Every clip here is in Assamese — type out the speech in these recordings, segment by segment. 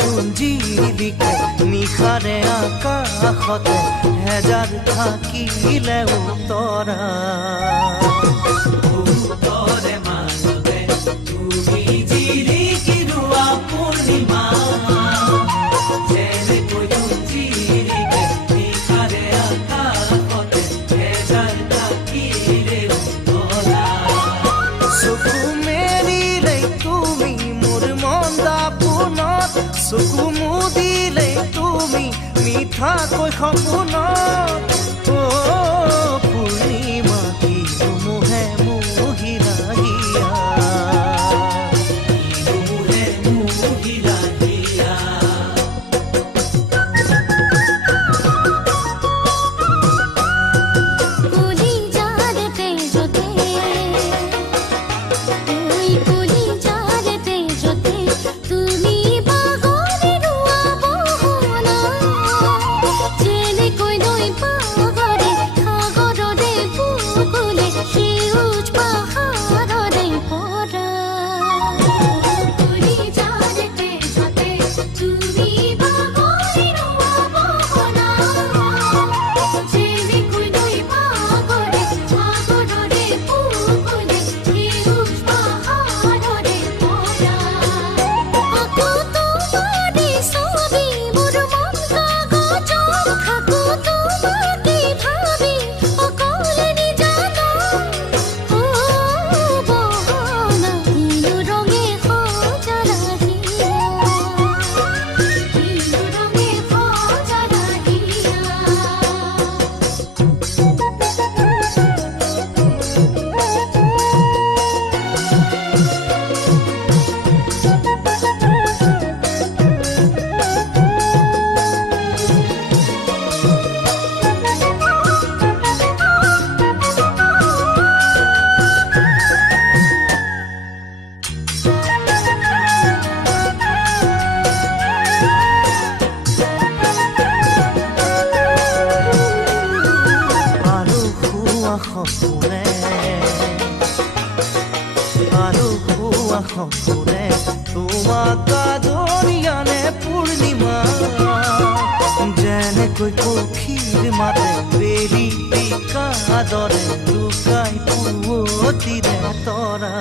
জোন জিলিকে নিশাৰে আকাশতে হেজাৰ থাকিলেও তৰা উত্তৰে মাজতে তুমি জিলিকি ৰোৱা পূৰ্ণিমা যেনেকৈ জোন জিলিকে নিশাৰে আকাশতে হেজাৰ থাকিলেও তৰা চকু মেলিলে তুমি মোৰ মন দাপোনত চকু মুদিলে তুমি মিঠাকৈ সপোনত পূৰ্ণিমা কি মোহে মোহিলা হিয়া মোহে মোহিলা হিয়া কুলি যারে তেজতে তুই কুলি যারে তেজতে তুমি বাগরে রুয়া বহনা জেনে কই নই পাগরে সাগররে বুকুলে সেউজ পাহাড়রে পরা কুলি যারে তেজতে তুমি বাগরে রুয়া বহনা জেনে কই নই পাগরে সাগররে বুকুলে সেউজ পাহাড়রে পরা আকু তোমারে ছবি মোর মন কাগজ থাকো তোমাকে ভাবি অকলে নিজানো ও বহনা নীল রঙে সজালা হিয়া নীল রঙে সজালা হিয়া আৰু শুৱা সপোনে তোমাক আদৰিয়ানে পূৰ্ণিমা যেনেকৈ পক্ষীৰ মাতে বেলি কাদৰে লুকাই পুৱতিৰে তৰা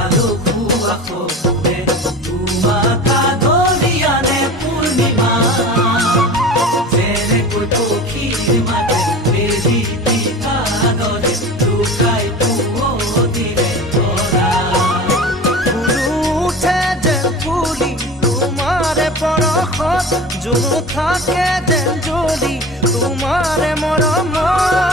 আৰু খুৱা সপোনে তোমাক আদৰিয়ানে পূৰ্ণিমা যেনেকৈ পক্ষীৰ মাতে বেলি কাদৰে লুকাই পুৱতিৰে তৰা উঠে যেন ফুলি তোমাৰে পৰশত জোনো থাকে যেন জ্বলি তোমাৰে মৰমত